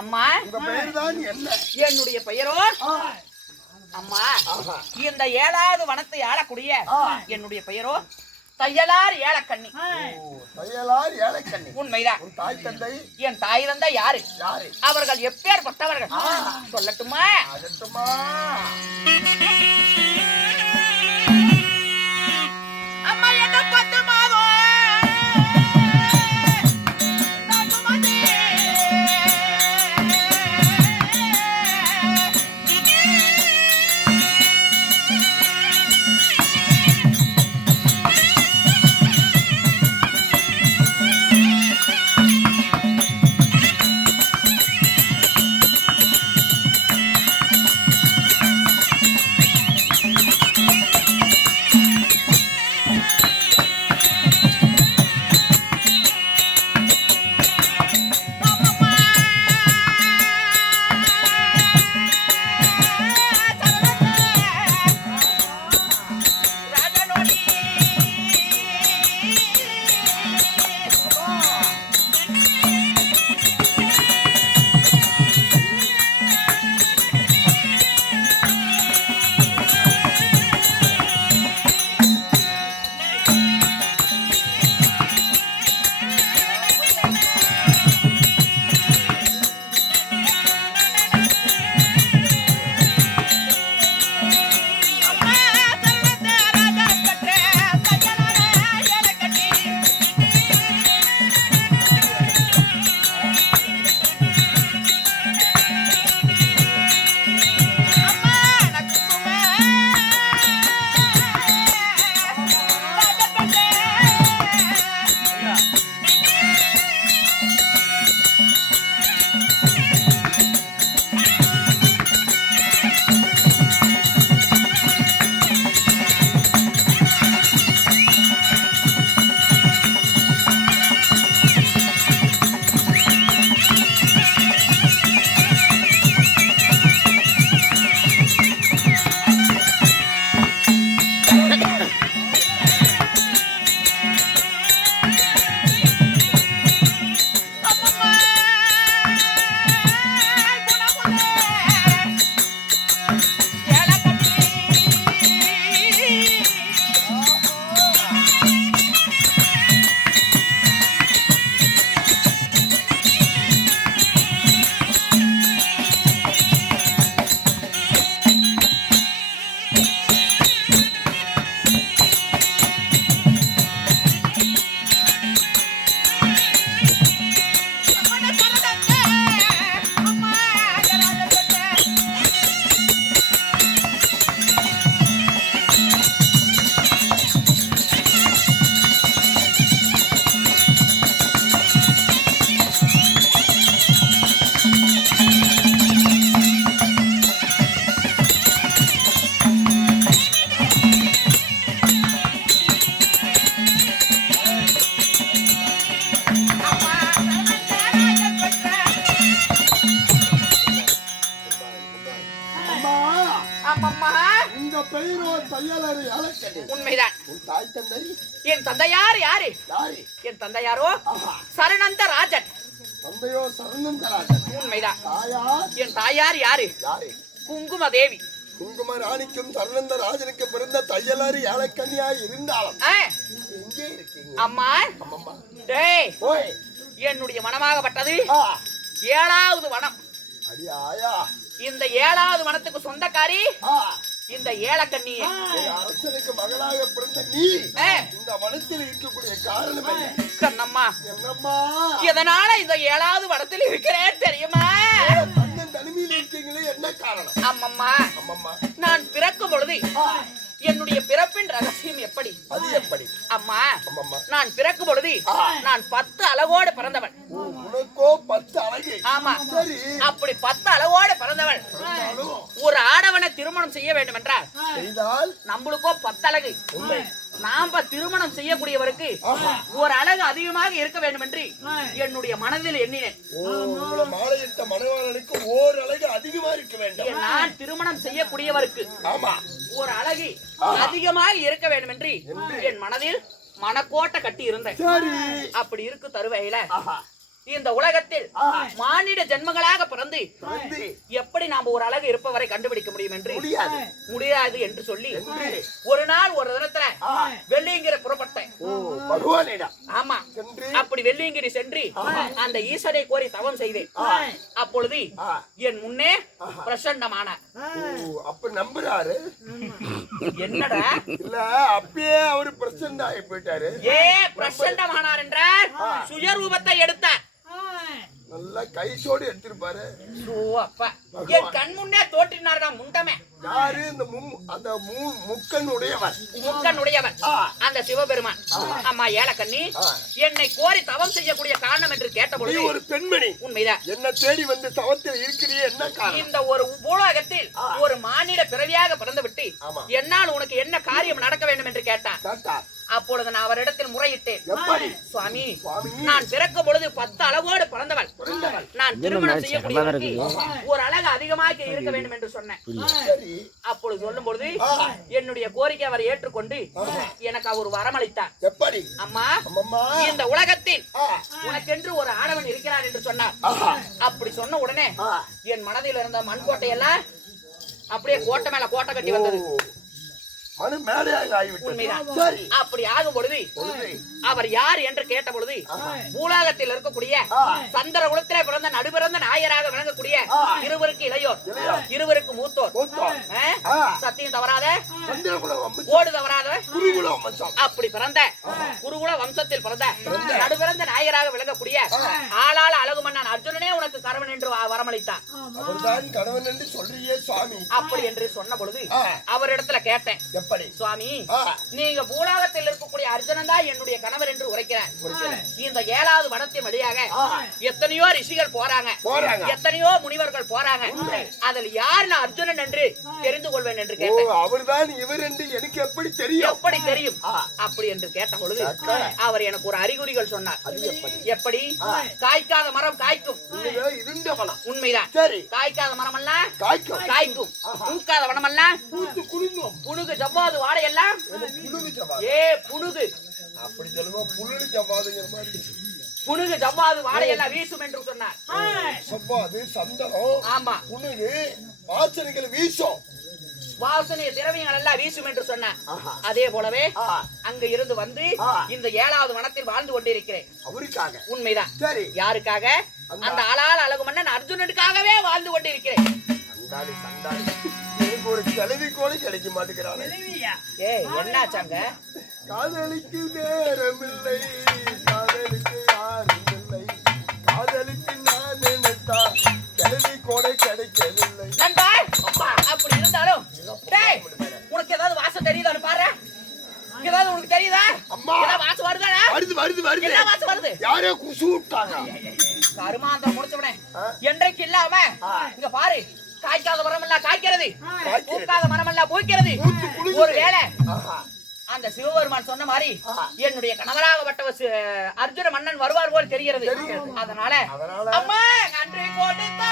அம்மா உங்க பெயர் தான் என்ன? என்னுடைய பெயரோ அம்மா இந்த 7வது வனத்தை ஆளக்கூடிய என்னுடைய பெயரோ தையலார் ஏலக்கண்ணி. தையலார் ஏலக்கண்ணி. உண்மைதான். உன் தாய் தந்தை? என் தாய் தந்தை யாரு? யாரு? அவர்கள் எப்பேற்பட்டவர்கள் சொல்லட்டுமா? அதட்டுமா? அம்மா என்ன 10 மாதம் உண்மைதான். என் தந்தையார் யாரு? என் தந்தையாரோ சரணந்த ராஜன். தந்தையோ சரணந்த ராஜன். உண்மைதான். என் தாயார் யாரு? குங்கும தேவி. குங்கும ராணிக்கும் சரணந்த ராஜனுக்கு பிறந்த தையலாறு ஏலக்கண்ணியாய் இருந்தாலும் எங்கே இருக்கீங்க? அம்மா டேய் என்னுடைய மனமாகப்பட்டது 7வது வனம். அடியாயா இந்த 7வது வனத்துக்கு சொந்தக்காரி இந்த ஏலக்கண்ணி. அரசனுக்கு மகளாக பிறந்த நீ இந்த வனத்தில் இருக்கக்கூடிய காரணம் என்ன? கண்ணம்மா என்னம்மா எதனால இந்த 7வது வனத்தில் இருக்கிறேன் தெரியுமா? தன்னன் தனிமையில் இருக்கீங்களே, என்ன காரணம்? அம்மம்மா அம்மம்மா நான் பிறக்கும் பொழுது என்னுடைய பிறப்பின் ரகசியம் எப்படி? அது எப்படி? அம்மா அம்மம்மா நான் பிறக்கும் பொழுது நான் 10 அழகோடு பிறந்தவன். உனக்கோ 10 அழகு? ஆமா. சரி. அப்படி 10 அழகோடு பிறந்தவன் ஒரு ஆடவனை திருமணம் செய்ய வேண்டும் என்றால் செய்தால் நம்மளுக்கோ 10 அழகு. நாம திருமணம் செய்யக்கூடியவருக்கு ஒரு அழகு அதிகமாக இருக்க வேண்டும் என்று என்னுடைய மனதில் எண்ணினேன். மாலையிட்ட மணவாளனுக்கு ஓர் அழகு அதிகமா இருக்க வேண்டும். நான் திருமணம் செய்யக்கூடியவருக்கு ஒரு அழகு அதிகமாக இருக்க வேண்டும் என்று என் மனதில் மனக்கோட்டை கட்டி இருந்தேன். அப்படி இருக்கு தருவையில இந்த உலகத்தில் மானிட ஜென்மங்களாக பிறந்து வந்து எப்படி நாம ஒரு அழகு இருப்பவரை கண்டுபிடிக்க முடியும் என்று முடியாது. முடியாது என்று சொல்லி ஒரு நாள் ஒரு தினத்துல வெள்ளியங்கிரி புறப்பட்டேன். ஓ பகவானிடம். ஆமா, சென்று அப்படி வெள்ளியங்கிரி சென்று அந்த ஈசனை கோரி தவம் செய்தேன். அப்பொழுது என் முன்னே பிரசன்னமான. ஓ அப்ப நம்புறாரு. என்னடா இல்ல அப்பயே அவரு பிரசன்ட் ஆகி போயிட்டாரு. ஏ பிரசன்னமானார் என்றார் சுயரூபத்தை எடுத்தார். நல்லா கைசோடு எடுத்திருப்பாரு. அப்பா என் கண் முன்னே தோற்றினார்டா முண்டமே. யாரு இந்த அந்த முக்கன் உடையவன். முக்கன் உடையவன் அந்த சிவபெருமான். அம்மா ஏலக்கண்ணி, என்னை கோரி தவம் செய்யக்கூடிய காரணம் என்று கேட்டபொழுது ஒரு பெண்மணி உண்மைதான் என்ன தேடி வந்து தவத்தில் இருக்கிறீ என்ன காரணம்? இந்த ஒரு பூலோகத்தில் ஒரு மானிட பிறவியாக பிறந்து விட்டு என்னால் உனக்கு என்ன காரியம் நடக்க வேண்டும் என்று கேட்டார். அப்பொழுது நான் அவரிடத்தில் முறையிட்டேன். சுவாமி, நான் பிறக்கும் பொழுது 10 அளவோடு பிறந்தவள். நான் திருமணம் செய்யக்கூடிய ஒரு அழகு அதிகமாக இருக்க வேண்டும் என்று சொன்னேன். அப்பொழுது சொல்லும் பொழுது என்னுடைய கோரிக்கை அவர் ஏற்றுக்கொண்டு எனக்கு அவர் வரமளித்தார். எப்படி? அம்மா, இந்த உலகத்தில் உனக்கென்று ஒரு ஆடவன் இருக்கிறார் என்று சொன்னார். அப்படி சொன்ன உடனே என் மனதில் இருந்த மண்கோட்டை எல்லாம் அப்படியே கோட்டை மேல கோட்டை கட்டி வந்தது. அப்படி ஆகும் பொழுது அவர் யார் என்று கேட்ட பொழுது பூலோகத்தில் இருக்கக்கூடிய சந்திர குலத்திலே பிறந்த நடுபிறந்த நாயராக விளங்கக்கூடிய இருவருக்கு இளையோர், இருவருக்கு மூத்தோர், சத்தியம் தவறாத ஓடு தவறாத அப்படி பிறந்த குருகுல வம்சத்தில் பிறந்த நடுபிறந்த நாயராக விளங்கக்கூடிய ஆளாள அழகு மன்னன் அர்ஜுனனே உனக்கு கணவன் என்று வரமளித்தார். அப்படி என்று சொன்ன பொழுது அவரிடத்துல கேட்டேன், சுவாமி, நீங்க பூலோகத்தில் இருக்கக்கூடிய அர்ஜுனன் தான் என்னுடைய கணவர் என்று உரைக்கிறார். இந்த 7வது வனத்தின் வழியாக எத்தனையோ ரிஷிகள் போறாங்க, எத்தனையோ முனிவர்கள் போறாங்க. அதில் யார் நான் அர்ஜுனன் என்று தெரிந்து கொள்வேன் என்று கேட்டேன். அவர்தான் இவர் என்று எனக்கு எப்படி தெரியும்? எப்படி தெரியும்? அப்படி என்று கேட்ட பொழுது அவர் எனக்கு ஒரு அறிகுறிகள் சொன்னார். எப்படி? காய்க்காத மரம் காய்க்கும். உண்மைதான். காய்க்காத மரம் எல்லாம் காய்க்கும். பூக்காத வனம் எல்லாம் புனுகு ஜவ்வாது வாடையெல்லாம் புனுகு. அப்படி சொல்லுவா புழுடு ஜவ்வாதுங்கிற மாதிரி. புனுகு ஜவ்வாது வாடையெல்லாம் வீசும் என்று சொன்னார். ஜவ்வாது சந்தனம், ஆமா, புனுகு வாசனைகள் வீசும், வாசனை திரவியங்கள் எல்லாம் வீசும் என்று சொன்னார். அதே போலவே அங்க இருந்து வந்து இந்த 7வது வனத்தில் வாழ்ந்து கொண்டிருக்கிறேன். அவருக்காக. உண்மைதான். யாருக்காக? அந்த ஆளால் அழகு மன்னன் அர்ஜுனனுக்காகவே வாழ்ந்து கொண்டிருக்கிறேன். எனக்கு ஒரு கல்வி கூட கிடைக்க மாட்டேங்கிறான். என்னாச்சாங்க? காதலிக்கு நேரமில்லை, காதலிக்கு யாரும் இல்லை, காதலிக்கு நான் நினைத்தா கல்வி கூட கிடைக்கவில்லை. அப்படி இருந்தாலும் உனக்கு ஏதாவது வாசம் தெரியுதான்னு பாரு. ஏதாவது உனக்கு தெரியுதா? அம்மா, வாசம் வருதா? வருது. என்ன வாசம் வருது? யாரோ குசு விட்டாங்க. கருமாந்திரம் முடிச்சவனே என்றைக்கு இல்லாம இங்க பாரு, காய்க்காத மரம் எல்லாம் காய்க்கிறது, பூக்காத மரம் எல்லாம் பூக்கிறது. ஒரு வேளை அந்த சிவபெருமான் சொன்ன மாதிரி என்னுடைய கணவராகப்பட்ட அர்ஜுன மன்னன் வருவார் போல் தெரிகிறது. அதனால அம்மா நன்றி கொடுத்த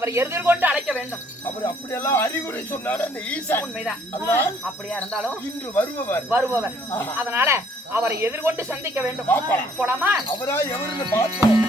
அவரை எதிர்கொண்டு அழைக்க வேண்டும். அவர் அப்படியெல்லாம் அறிகுறி சொன்னாரு அந்த ஈசன். உண்மைதான். அப்படியா இருந்தாலும் இன்று வருபவர். அதனால அவரை எதிர்கொண்டு சந்திக்க வேண்டும். போலாமா? அவரா எவருன்னு பார்ப்போம்.